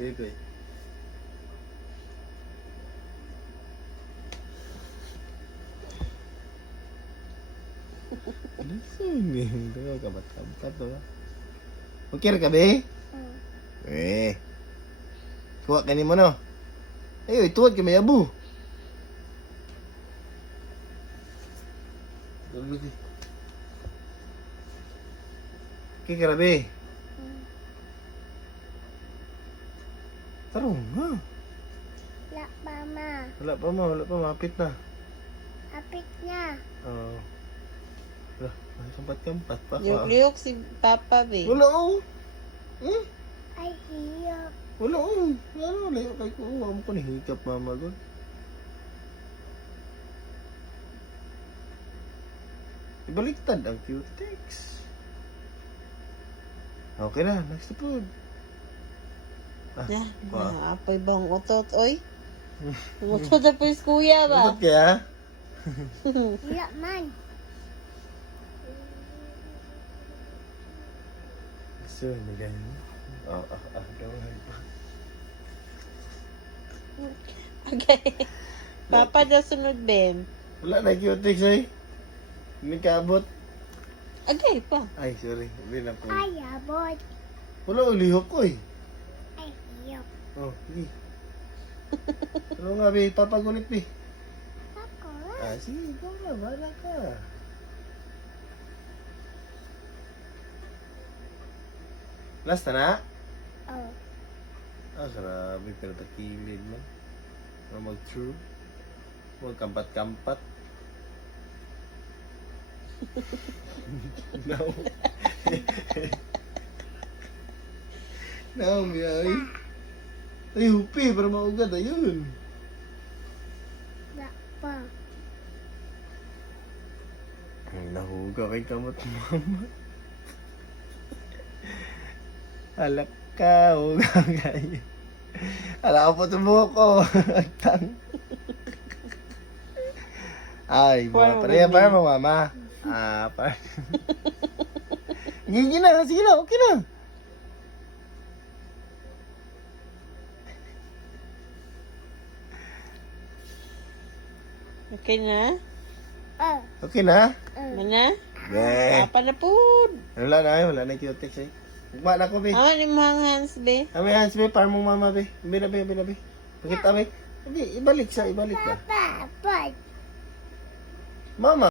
Sige. Ano sini? Tengok kabat-kabat tu. Okey ka be? Kuat kan ni mana? Ayo tuat ke mayabu. Okey ka be? Tarong ha. Wala pa ma. Wala pa mapit na. Apit niya. Oh. Lah, kampat-kampat pa. Liuk-liuk si Papa, be. Wala oh. Ay, hiyok. Wala oh. Ano layo kay ko. Amo ko ni hikap mama god. Ibaliktad ang cutex. Okay na, next food. Ya, Wah. apoy bang utot, oy? Utot na po yung kuya ba? Dapat kaya? Wala man. So, ini ganyan. Gawin pa. Okay. Papa na sunod, Ben. Wala na cutex eh. Hindi ka abot. Okay pa. Ay, sorry. Hindi na po. Ay, abot. Wala, ulihok ko eh. Ay, hiyok. Oh, sige. Ano nga, be? Papagulit, be. Ako. Sige, ikaw na. Bahala ka. Last na na? Oh. Grabe. Pero takilid man. Ano mag-true? Magkampat-kampat. No. No, ay. Ay, hupi. Para maugad. Ayun. Wala pa. Nahuga kay kamot mama. Alak ka, huga kayo. Ala ko po tumuho ko. Agtang. Ay, mga pareha para mo, mama. Para. Gigi na, sige na, okay na. Okay na? Oh. Okay na? Mana? Be. Papa na po. Wala na cutex eh. Ugma na ko, be. Ah, ni mga hands, be. Kami hands, be, para mong mama, be. Be. Pakita, be. Hindi, ibalik ba? Papa, Mama.